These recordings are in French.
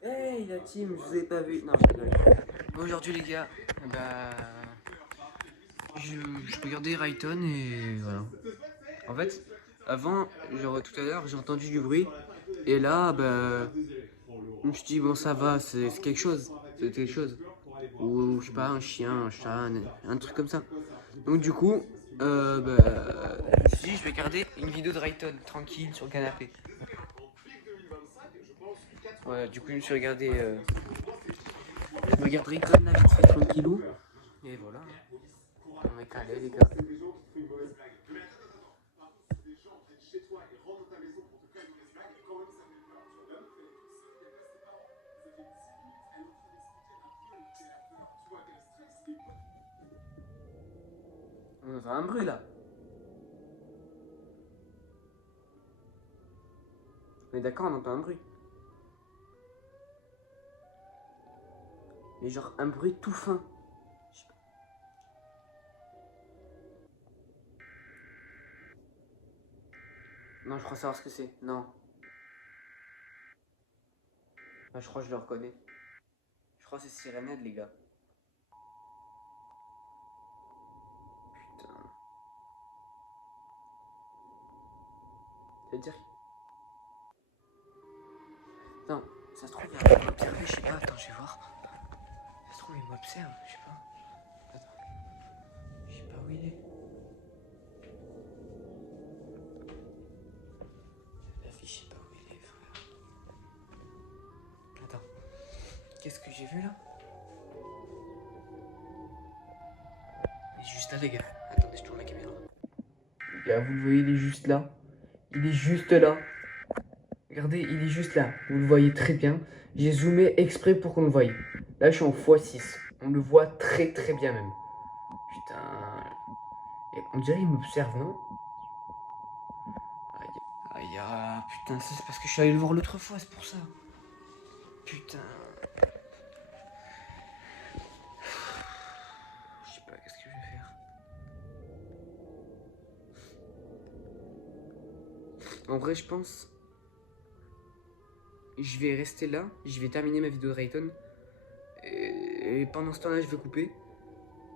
Hey la team, je vous ai pas vu. Non, je rigole. Aujourd'hui les gars, bah, je regardais Rayton et voilà. En fait, avant, genre tout à l'heure, j'ai entendu du bruit et là, bah, je me suis dit bon ça va, c'est quelque chose, c'est quelque chose. Ou je sais pas, un chien, un chat, un truc comme ça. Donc du coup, bah, je me suis dit je vais regarder une vidéo de Rayton tranquille sur le canapé. Ouais, du coup je me suis regardé. Je me regarde Rayton là vite fait tranquillou. Et voilà. On est calé les gars. On entend un bruit là. On est d'accord, on entend un bruit. Mais genre un bruit tout fin. Non, je crois savoir ce que c'est. Non. Ah, je crois que je le reconnais. Je crois que c'est Sirenade, les gars. Putain. C'est-à-dire. Attends, ça se trouve, il m'observe, je sais pas. Attends, je vais voir. Ça se trouve, il m'observe, je sais pas. Attends. Je sais pas où il est. La vie, je sais pas où il est, frère. Attends. Qu'est-ce que j'ai vu là? Il est juste là, les gars. Attendez, je tourne la caméra. Les gars, vous le voyez, il est juste là. Il est juste là. Regardez, il est juste là. Vous le voyez très bien. J'ai zoomé exprès pour qu'on le voie. Là, je suis en x6. On le voit très très bien même. Putain. Et on dirait qu'il m'observe, non? Aïe. Aïe, ah, putain, ça c'est parce que je suis allé le voir l'autre fois, c'est pour ça. Putain. Je sais pas, qu'est-ce que je vais faire. En vrai, je pense. Je vais rester là. Je vais terminer ma vidéo de Rayton. Et pendant ce temps-là, je vais couper.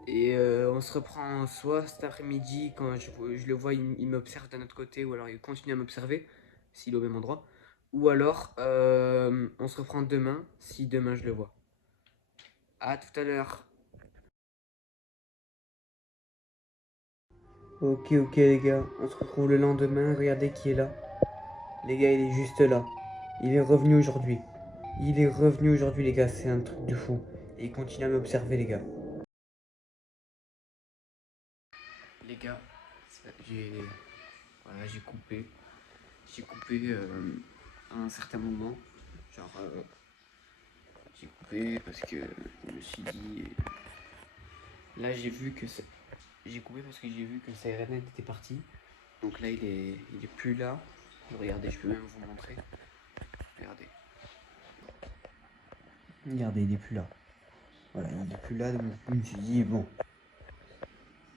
Et on se reprend soit cet après-midi quand je le vois, il m'observe d'un autre côté, ou alors il continue à m'observer, s'il est au même endroit. Ou alors on se reprend demain, si demain je le vois. À tout à l'heure. Ok les gars, on se retrouve le lendemain, regardez qui est là. Les gars, il est juste là. Il est revenu aujourd'hui. Il est revenu aujourd'hui les gars, c'est un truc de fou. Et il continue à m'observer les gars. Les gars, j'ai voilà, j'ai coupé. J'ai coupé à un certain moment. Genre, j'ai coupé parce que je me suis dit. Là, j'ai vu que. J'ai coupé parce que j'ai vu que sa RNet était parti. Donc là, il est plus là. Regardez, je peux même vous montrer. Regardez. Regardez, il est plus là. Voilà, il est plus là. Donc je me suis dit, bon.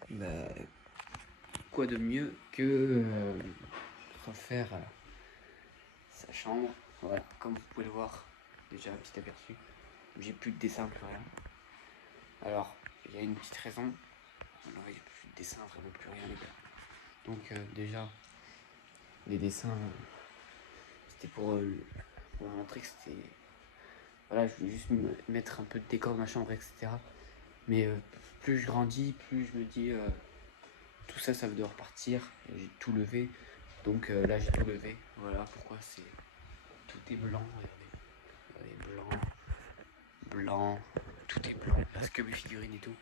Bah, quoi de mieux que refaire sa chambre. Voilà, comme vous pouvez le voir, déjà un petit aperçu. J'ai plus de dessin, plus rien. Alors, il y a une petite raison. Alors, il n'y a plus de dessin, vraiment plus rien, les gars. Donc, déjà, les dessins, c'était pour montrer que c'était. Voilà, je voulais juste mettre un peu de décor dans ma chambre, etc. Mais plus je grandis, plus je me dis tout ça, ça veut devoir partir. J'ai tout levé. Donc là, j'ai tout levé. Voilà pourquoi c'est. Tout est blanc, regardez. Regardez, blanc, blanc, tout est blanc. Parce que mes figurines et tout.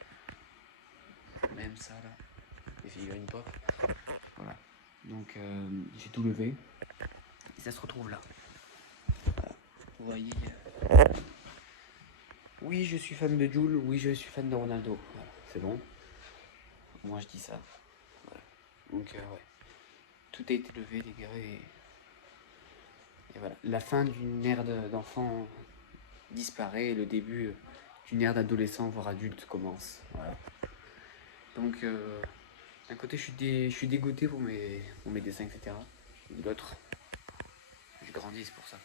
Même ça là, les figurines pop. Voilà. Donc j'ai tout levé. Et ça se retrouve là. Voilà. Vous voyez. Oui, je suis fan de Jules. Oui, je suis fan de Ronaldo. Voilà, c'est bon. Moi, je dis ça. Voilà. Donc ouais. Tout a été levé, les gars. Et voilà. La fin d'une ère d'enfant disparaît et le début d'une ère d'adolescent, voire adulte, commence. Voilà. Donc, d'un côté, je suis dégoûté pour mes dessins, etc. De l'autre, je grandis, c'est pour ça.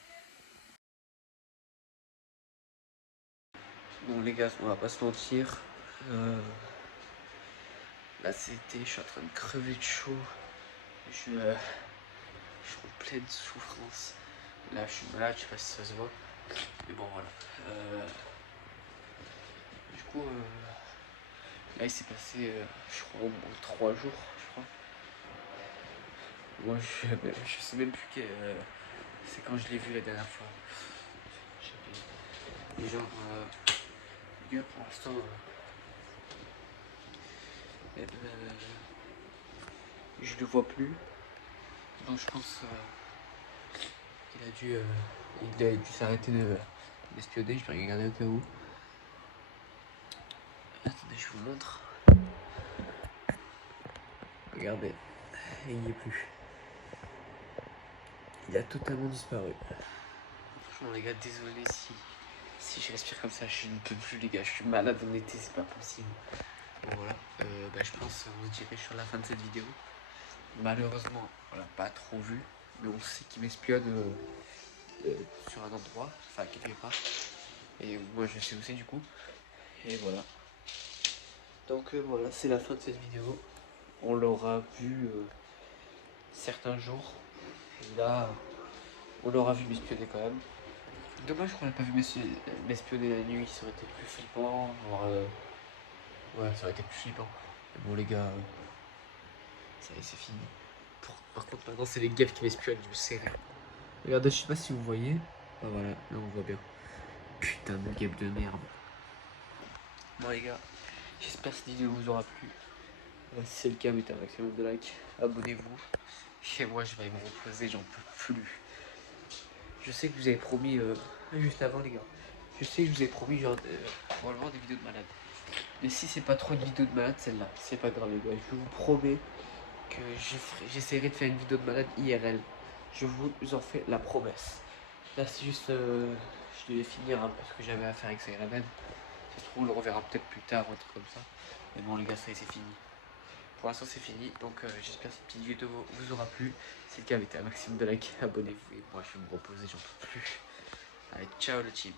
Bon les gars, on va pas se mentir. Là c'était, je suis en train de crever de chaud. Je suis en pleine souffrance. Là je suis malade, je sais pas si ça se voit. Mais bon voilà. Du coup, là il s'est passé, je crois, au moins 3 jours, je crois. Moi je sais même plus c'est quand je l'ai vu la dernière fois. Et genre, lui pour l'instant, je le vois plus. Donc je pense qu'il a dû s'arrêter d'espionner. Je vais regarder au cas où. Attendez, je vous montre. Regardez, il n'y est plus. Il a totalement disparu. Franchement les gars, désolé si je respire comme ça, je ne peux plus les gars, je suis malade en été, c'est pas possible. Bon voilà, je pense on se dirait sur la fin de cette vidéo. Malheureusement, on l'a pas trop vu, mais on sait qu'il m'espionne sur un endroit, enfin quelque part. Et moi je sais où c'est du coup. Et voilà. Donc voilà, c'est la fin de cette vidéo. On l'aura vu certains jours. Et là, on l'aura vu m'espionner quand même. Dommage qu'on n'ait pas vu m'espionner la nuit, ça aurait été plus flippant. Ouais, ça aurait été plus flippant. Mais bon les gars, ça y est, c'est fini. Par contre maintenant c'est les guêpes qui m'espionnent, je me sais. Regardez, je sais pas si vous voyez. Ah voilà, là on voit bien. Putain de guêpe de merde. Bon les gars, j'espère que cette vidéo vous aura plu. Si c'est le cas, mettez un maximum de likes, abonnez-vous. Et moi je vais me reposer, j'en peux plus. Je sais que vous avez promis, juste avant les gars, je sais que je vous ai promis genre probablement des vidéos de malade. Mais si c'est pas trop une vidéo de malade celle-là, c'est pas grave les gars, je vous promets que j'essaierai de faire une vidéo de malade IRL. Je vous en fais la promesse. Là c'est juste, je devais finir un peu ce que j'avais à faire avec Siren. Ça se trouve on le reverra peut-être plus tard ou un truc comme ça. Mais bon les gars, ça y est, c'est fini. Pour l'instant c'est fini, donc j'espère que cette petite vidéo vous aura plu. Si c'est le cas, mettez un maximum de likes, abonnez-vous et moi je vais me reposer, j'en peux plus. Allez, ciao le team.